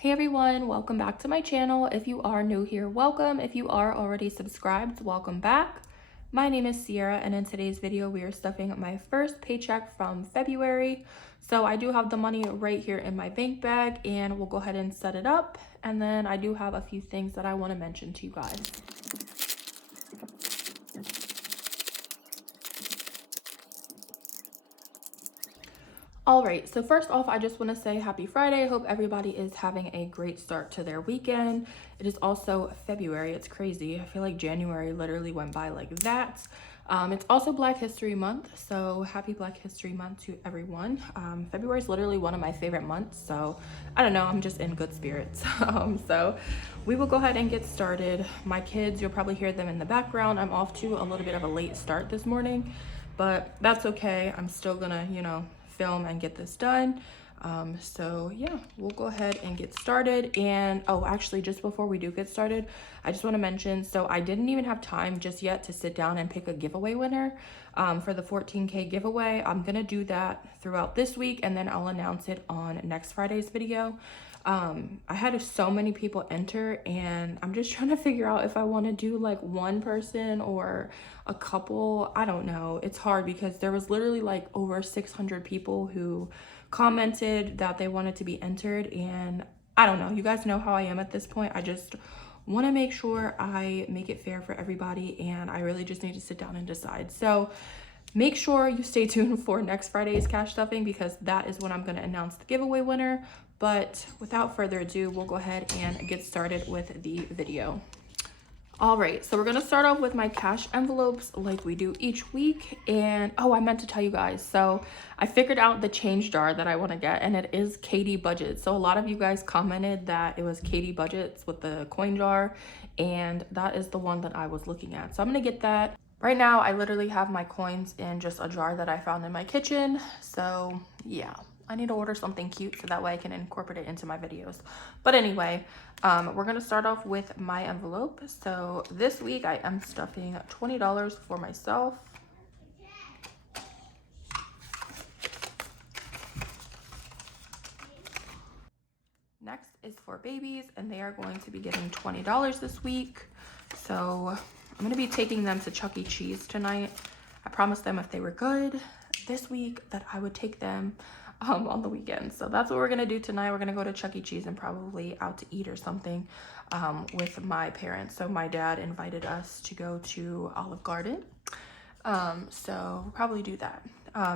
Hey everyone, welcome back to my channel. If you are new here, welcome. If you are already subscribed, welcome back. My name is Sierra, and in today's video, we are stuffing my first paycheck from February. So I do have the money right here in my bank bag, and we'll go ahead and set it up. And then I do have a few things that I want to mention to you guys. All right, so first off, I just want to say happy Friday. I hope everybody is having a great start to their weekend. It is also February. It's crazy. I feel like January literally went by like that. It's also Black History Month, so happy Black History Month to everyone. February is literally one of my favorite months, so I don't know, I'm just in good spirits. So we will go ahead and get started. My kids, you'll probably hear them in the background. I'm off to a little bit of a late start this morning, but that's okay. I'm still gonna, film and get this done. So yeah, we'll go ahead and get started. And oh, actually, just before we do get started, I just want to mention, so I didn't even have time just yet to sit down and pick a giveaway winner for the 14K giveaway. I'm gonna do that throughout this week, and then I'll announce it on next Friday's video. I had so many people enter, and I'm just trying to figure out if I want to do like one person or a couple. I don't know. It's hard because there was literally like over 600 people who commented that they wanted to be entered, and I don't know. You guys know how I am at this point. I just want to make sure I make it fair for everybody, and I really just need to sit down and decide. So make sure you stay tuned for next Friday's cash stuffing, because that is when I'm going to announce the giveaway winner. But without further ado, we'll go ahead and get started with the video. All right, so we're gonna start off with my cash envelopes like we do each week. And oh, I meant to tell you guys, so I figured out the change jar that I want to get, and it is Katie Budgets. So a lot of you guys commented that it was Katie Budgets with the coin jar, and that is the one that I was looking at. So I'm gonna get that. Right now, I literally have my coins in just a jar that I found in my kitchen. So yeah, I need to order something cute so that way I can incorporate it into my videos. But anyway, we're gonna start off with my envelope. So this week I am stuffing $20 for myself. Next is for babies, and they are going to be getting $20 this week. So I'm gonna be taking them to Chuck E. Cheese tonight. I promised them if they were good this week that I would take them on the weekend. So that's what we're gonna do tonight. We're gonna go to Chuck E. Cheese and probably out to eat or something with my parents. So my dad invited us to go to Olive Garden. So we'll probably do that.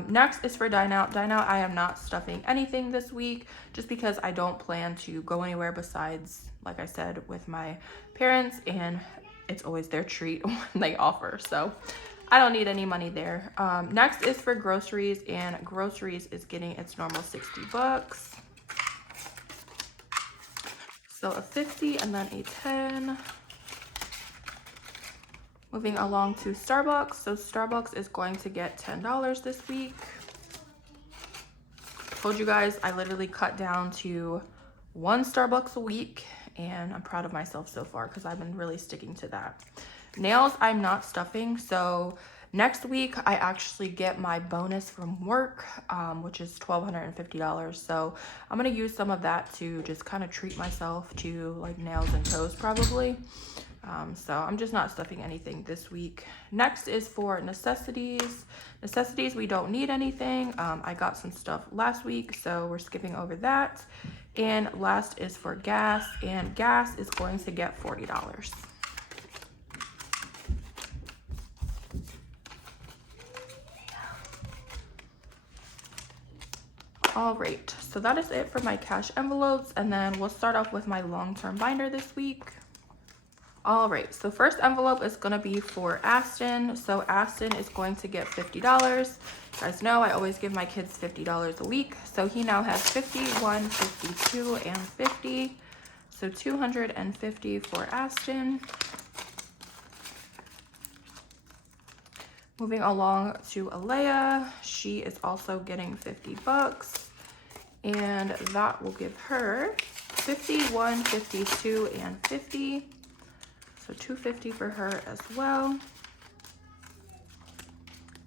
Next is for Dine Out. Dine Out, I am not stuffing anything this week just because I don't plan to go anywhere besides, like I said, with my parents, and it's always their treat when they offer. So I don't need any money there. Next is for groceries, and groceries is getting its normal 60 bucks. So a 50 and then a 10. Moving along to Starbucks. So Starbucks is going to get $10 this week. Told you guys I literally cut down to one Starbucks a week, and I'm proud of myself so far because I've been really sticking to that. Nails, I'm not stuffing. So next week I actually get my bonus from work, which is $1,250. So I'm gonna use some of that to just kind of treat myself to like nails and toes probably. So I'm just not stuffing anything this week. Next is for necessities. Necessities, we don't need anything. I got some stuff last week, so we're skipping over that. And last is for gas, and gas is going to get $40. All right, so that is it for my cash envelopes, and then we'll start off with my long-term binder this week. All right, so first envelope is gonna be for Aston. So Aston is going to get $50. You guys know I always give my kids $50 a week. So he now has 51, 52, and 50. So 250 for Aston. Moving along to Alea, she is also getting 50 bucks. And that will give her 51, 52, and 50. So 250 for her as well.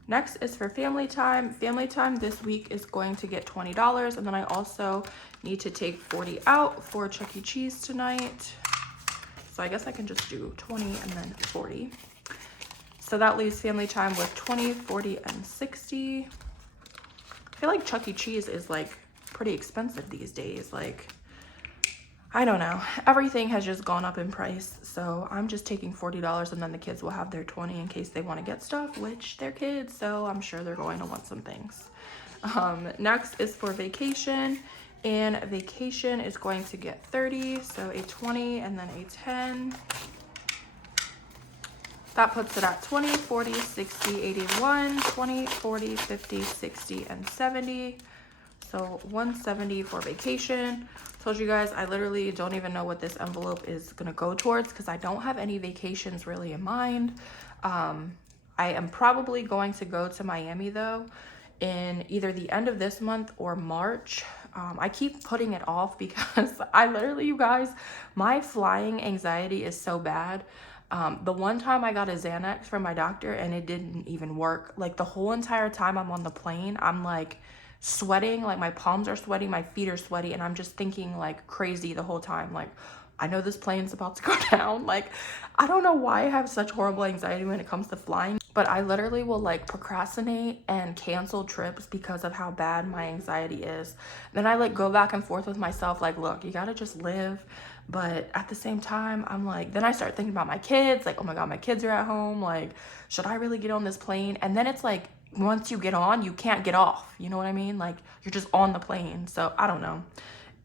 Next is for family time. Family time this week is going to get $20, and then I also need to take 40 out for Chuck E. Cheese tonight. So I guess I can just do 20 and then 40. So that leaves family time with 20, 40, and 60. I feel like Chuck E. Cheese is like pretty expensive these days. Like, I don't know. Everything has just gone up in price. So I'm just taking $40, and then the kids will have their 20 in case they want to get stuff, which they're kids. So I'm sure they're going to want some things. Next is for vacation, and vacation is going to get 30. So a 20 and then a 10. That puts it at 20, 40, 60, 81, 20, 40, 50, 60, and 70. So 170 for vacation. Told you guys, I literally don't even know what this envelope is gonna go towards because I don't have any vacations really in mind. I am probably going to go to Miami though in either the end of this month or March. I keep putting it off because I literally, you guys, my flying anxiety is so bad. The one time I got a Xanax from my doctor and it didn't even work. Like the whole entire time I'm on the plane, I'm like sweating, like my palms are sweaty, my feet are sweaty, and I'm just thinking like crazy the whole time. Like, I know this plane's about to go down. Like, I don't know why I have such horrible anxiety when it comes to flying, but I literally will like procrastinate and cancel trips because of how bad my anxiety is. Then I like go back and forth with myself, like, look, you gotta just live. But at the same time, I'm like, then I start thinking about my kids, like, oh my God, my kids are at home. Like, should I really get on this plane? And then it's like, once you get on, you can't get off. You know what I mean? Like, you're just on the plane. So I don't know.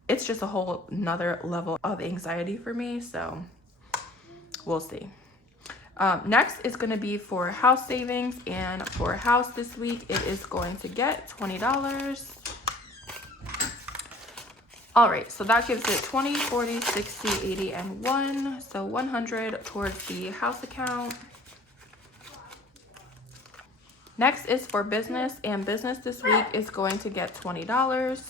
It's just a whole nother level of anxiety for me. So we'll see. Next is going to be for house savings. And for house this week, it is going to get $20. All right, so that gives it 20, 40, 60, 80, and 1. So 100 towards the house account. Next is for business, and business this week is going to get $20.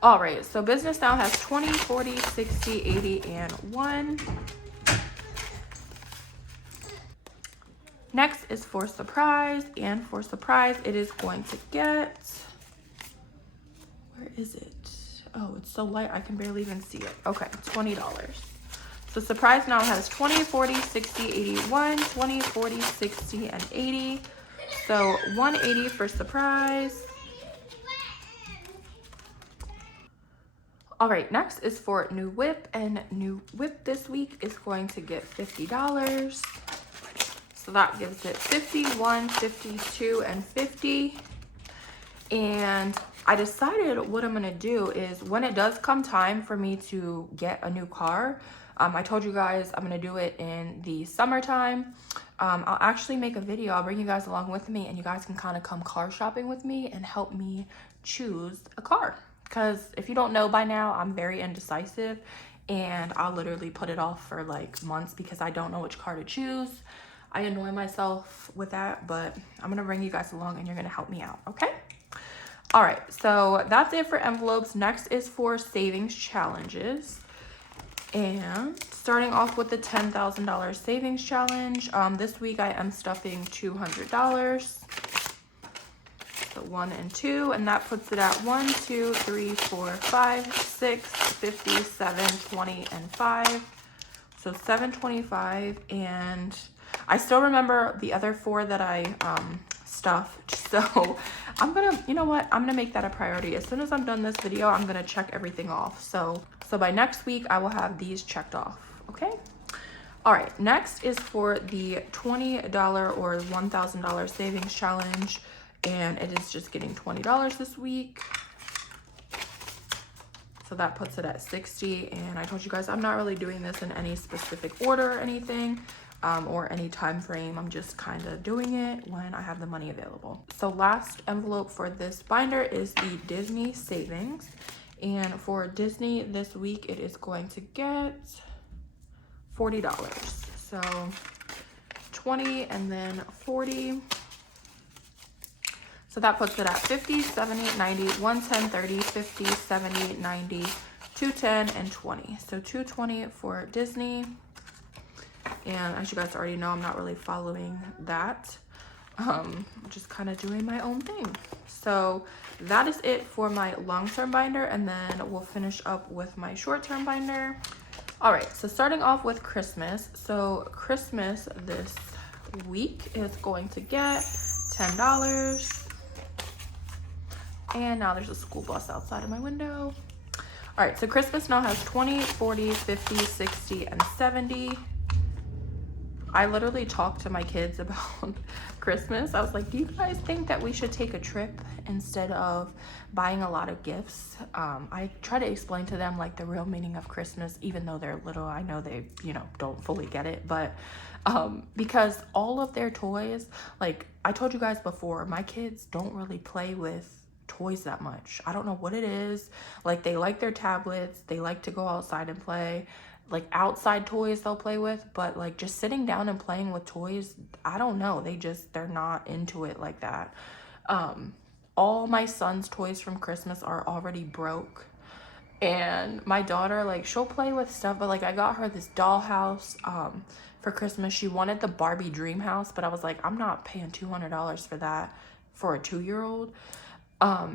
All right, so business now has 20, 40, 60, 80, and 1. Next is for surprise, and for surprise, it is going to get, where is it? Oh, it's so light, I can barely even see it. Okay, $20. So surprise now has 20, 40, 60, 81, 20, 40, 60, and 80. So 180 for surprise. All right, next is for new whip, and new whip this week is going to get $50. So that gives it 51, 52, and 50. And I decided what I'm gonna do is when it does come time for me to get a new car, I told you guys I'm gonna do it in the summertime. I'll actually make a video. I'll bring you guys along with me, and you guys can kind of come car shopping with me and help me choose a car. Because if you don't know by now, I'm very indecisive, and I'll literally put it off for like months because I don't know which car to choose. I annoy myself with that, but I'm gonna bring you guys along and you're gonna help me out, okay? All right, so that's it for envelopes. Next is for savings challenges. And starting off with the $10,000 savings challenge. This week I am stuffing $200. So 1 and 2, and that puts it at 1, 2, 3, 4, 5, 6, 50, 7, 20, and 5. So 725, and I still remember the other 4 that I stuffed. So I'm gonna, you know what? I'm gonna make that a priority. As soon as I'm done this video, I'm gonna check everything off. So by next week, I will have these checked off, okay? All right, next is for the $20 or $1,000 savings challenge, and it is just getting $20 this week. So that puts it at 60, and I told you guys I'm not really doing this in any specific order or anything, or any time frame. I'm just kind of doing it when I have the money available. So last envelope for this binder is the Disney savings. And for Disney this week, it is going to get $40. So 20 and then 40. So that puts it at 50, 70, 90, 110, 30, 50, 70, 90, 210, and 20. So 220 for Disney. And as you guys already know, I'm not really following that. Just kind of doing my own thing. So that is it for my long-term binder, and then we'll finish up with my short-term binder. All right, so starting off with Christmas. So Christmas this week is going to get $10. And now there's a school bus outside of my window. All right, so Christmas now has 20, 40, 50, 60, and 70. I literally talked to my kids about Christmas. I was like, do you guys think that we should take a trip instead of buying a lot of gifts? I try to explain to them like the real meaning of Christmas, even though they're little. I know they, don't fully get it, but because all of their toys, like I told you guys before, my kids don't really play with toys that much. I don't know what it is. Like they like their tablets, they like to go outside and play. Like outside toys they'll play with, but like just sitting down and playing with toys, I don't know, they're not into it like that. All my son's toys from Christmas are already broke, and my daughter, like she'll play with stuff, but like I got her this dollhouse for Christmas. She wanted the Barbie dream house, but I was like, I'm not paying $200 for that for a 2-year-old,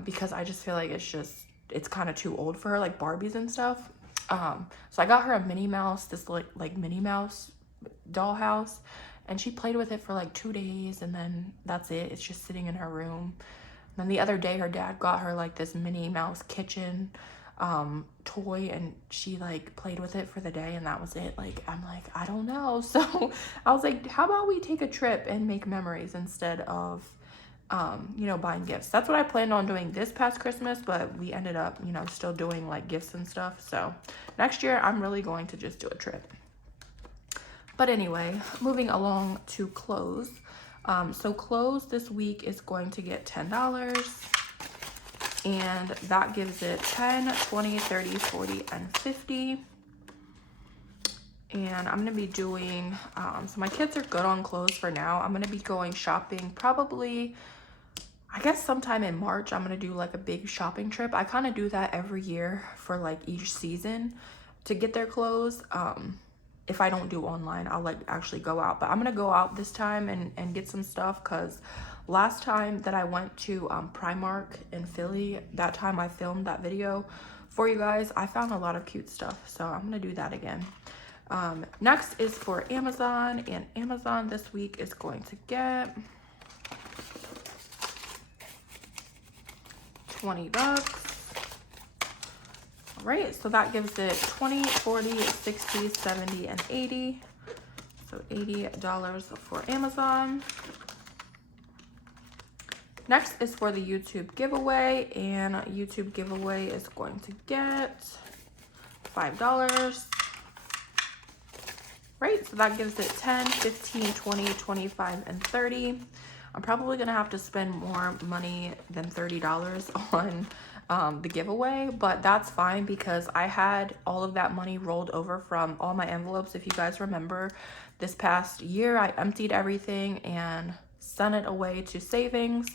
because I just feel like it's kind of too old for her, like Barbies and stuff. So I got her a Minnie Mouse, this like Minnie Mouse dollhouse, and she played with it for like 2 days, and then that's it. It's just sitting in her room. And then the other day her dad got her like this Minnie Mouse kitchen toy, and she like played with it for the day, and that was it. Like I'm like, I don't know. So I was like, how about we take a trip and make memories instead of buying gifts. That's what I planned on doing this past Christmas, but we ended up, still doing like gifts and stuff. So next year I'm really going to just do a trip. But anyway, moving along to clothes. So clothes this week is going to get $10, and that gives it 10, 20, 30, 40, and 50. And I'm gonna be doing, so my kids are good on clothes for now. I'm gonna be going shopping probably, I guess sometime in March. I'm gonna do like a big shopping trip. I kind of do that every year for like each season to get their clothes. If I don't do online, I'll like actually go out, but I'm gonna go out this time and get some stuff, because last time that I went to Primark in Philly, that time I filmed that video for you guys, I found a lot of cute stuff, so I'm gonna do that again. Next is for Amazon, and Amazon this week is going to get $20. All right, so that gives it 20, 40, 60, 70, and 80. So $80 for Amazon. Next is for the YouTube giveaway, and YouTube giveaway is going to get $5. Right, so that gives it 10, 15, 20, 25, and 30. I'm probably gonna have to spend more money than $30 on the giveaway, but that's fine because I had all of that money rolled over from all my envelopes. If you guys remember, this past year I emptied everything and sent it away to savings.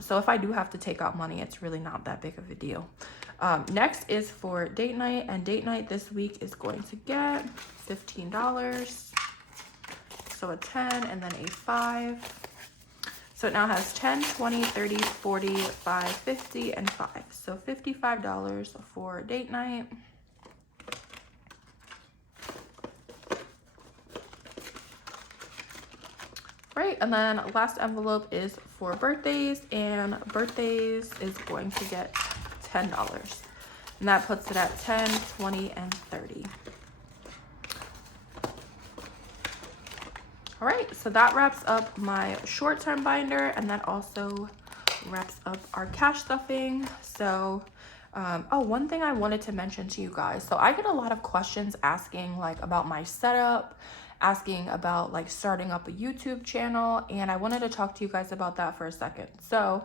So if I do have to take out money, it's really not that big of a deal. Next is for date night, and date night this week is going to get $15. So a 10 and then a 5. So it now has 10, 20, 30, 40, 5, 50, and 5. So $55 for date night. Right, and then last envelope is for birthdays, and birthdays is going to get $10. And that puts it at 10, 20, and 30. All right, so that wraps up my short-term binder, and that also wraps up our cash stuffing. So, one thing I wanted to mention to you guys. So I get a lot of questions asking like about my setup, asking about like starting up a YouTube channel, and I wanted to talk to you guys about that for a second. So,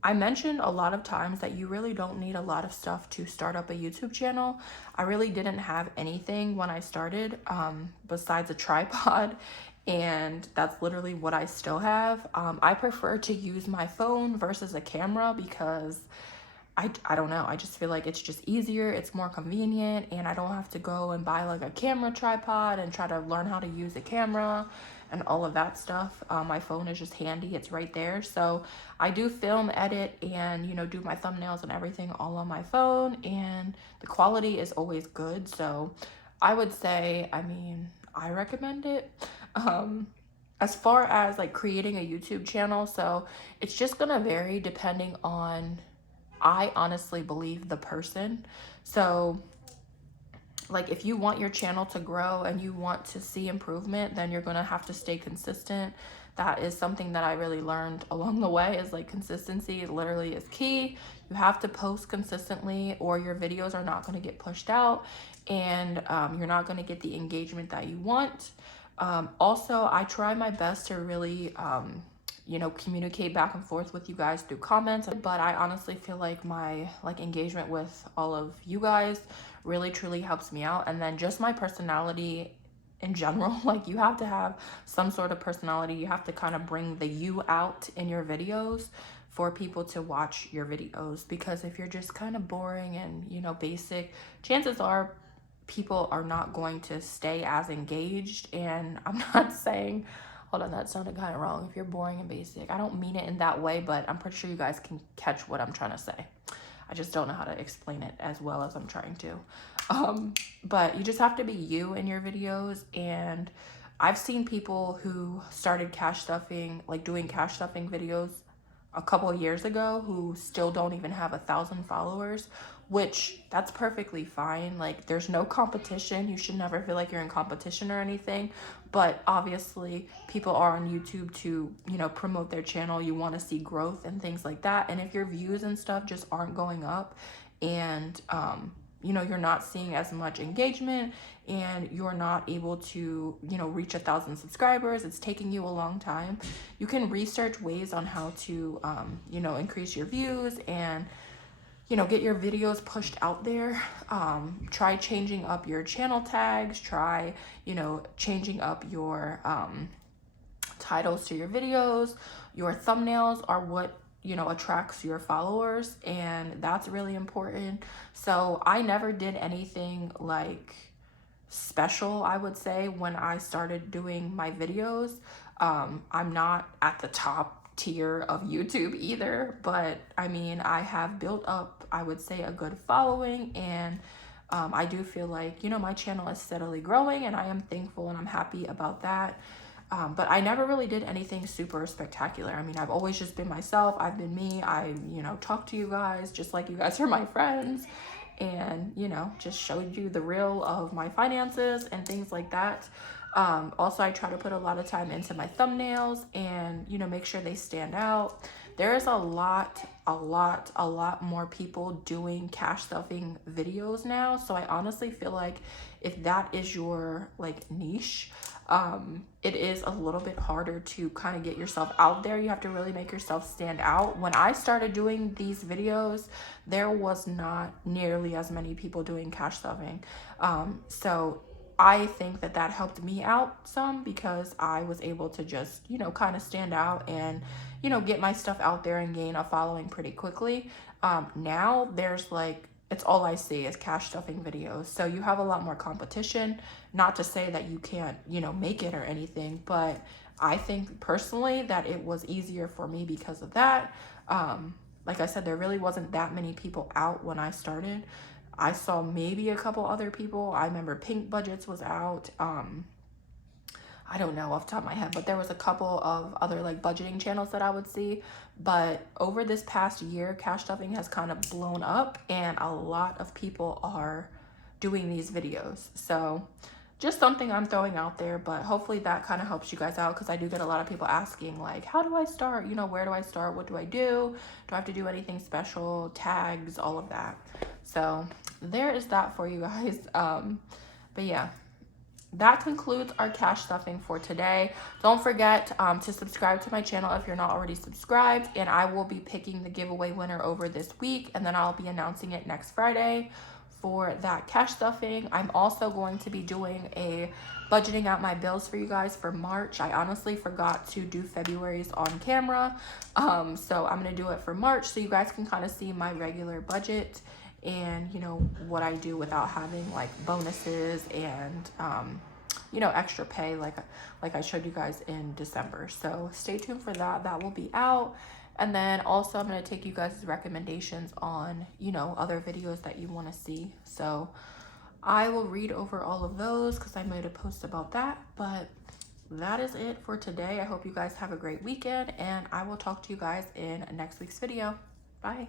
I mentioned a lot of times that you really don't need a lot of stuff to start up a YouTube channel. I really didn't have anything when I started besides a tripod, and that's literally what I still have. I prefer to use my phone versus a camera because I don't know. I just feel like it's just easier. It's more convenient, and I don't have to go and buy like a camera tripod and try to learn how to use a camera and all of that stuff. My phone is just handy. It's right there. So I do film, edit, and, you know, do my thumbnails and everything all on my phone, and the quality is always good. So I would say, I mean, I recommend it. As far as like creating a YouTube channel, so it's just gonna vary depending on, I honestly believe, the person. So like if you want your channel to grow and you want to see improvement, then you're gonna have to stay consistent. That is something that I really learned along the way, is like consistency literally is key. You have to post consistently or your videos are not gonna get pushed out, and you're not gonna get the engagement that you want. Also, I try my best to really you know, communicate back and forth with you guys through comments, but I honestly feel like my like engagement with all of you guys really truly helps me out. And then just my personality in general, like you have to have some sort of personality. You have to kind of bring the you out in your videos for people to watch your videos, because if you're just kind of boring and, you know, basic, chances are people are not going to stay as engaged. And I'm not saying, hold on, that sounded kind of wrong, if you're boring and basic. I don't mean it in that way, but I'm pretty sure you guys can catch what I'm trying to say. I just don't know how to explain it as well as I'm trying to. But you just have to be you in your videos. And I've seen people who started cash stuffing, like doing cash stuffing videos a couple of years ago, who still don't even have 1,000 followers, which that's perfectly fine. Like there's no competition. You should never feel like you're in competition or anything. But obviously people are on YouTube to, you know, promote their channel. You want to see growth and things like that. And if your views and stuff just aren't going up, and you know, you're not seeing as much engagement, and you're not able to, you know, reach 1,000 subscribers, it's taking you a long time, you can research ways on how to you know, increase your views and, you know, get your videos pushed out there. Try changing up your channel tags, try, you know, changing up your titles to your videos. Your thumbnails are what, you know, attracts your followers, and that's really important. So I never did anything like special, I would say, when I started doing my videos. I'm not at the top tier of YouTube either, but I mean, I have built up, I would say, a good following, and I do feel like, you know, my channel is steadily growing, and I am thankful and I'm happy about that. But I never really did anything super spectacular. I mean, I've always just been myself. I've been me. I, you know, talk to you guys just like you guys are my friends, and, you know, just showed you the real of my finances and things like that. Also, I try to put a lot of time into my thumbnails and, you know, make sure they stand out. There is a lot more people doing cash stuffing videos now. So I honestly feel like if that is your like niche, it is a little bit harder to kind of get yourself out there. You have to really make yourself stand out. When I started doing these videos, there was not nearly as many people doing cash stuffing. So I think that that helped me out some, because I was able to just, you know, kind of stand out and, you know, get my stuff out there and gain a following pretty quickly. Now there's like, it's all I see is cash stuffing videos. So you have a lot more competition. Not to say that you can't, you know, make it or anything, but I think personally that it was easier for me because of that. Like I said, there really wasn't that many people out when I started. I saw maybe a couple other people. I remember Pink Budgets was out. I don't know off the top of my head, but there was a couple of other like budgeting channels that I would see. But over this past year, cash stuffing has kind of blown up, and a lot of people are doing these videos. So just something I'm throwing out there, but hopefully that kind of helps you guys out, because I do get a lot of people asking like, how do I start? You know, where do I start? What do I do? Do I have to do anything special? Tags, all of that. So there is that for you guys. But yeah, that concludes our cash stuffing for today. Don't forget to subscribe to my channel if you're not already subscribed, and I will be picking the giveaway winner over this week, and then I'll be announcing it next Friday for that cash stuffing. I'm also going to be doing a budgeting out my bills for you guys for March. I honestly forgot to do February's on camera. So I'm gonna do it for March so you guys can kind of see my regular budget and you know what I do without having like bonuses and you know, extra pay like I showed you guys in December. So stay tuned for that. That will be out. And then also I'm going to take you guys' recommendations on, you know, other videos that you want to see. So I will read over all of those because I made a post about that. But that is it for today. I hope you guys have a great weekend and I will talk to you guys in next week's video. Bye.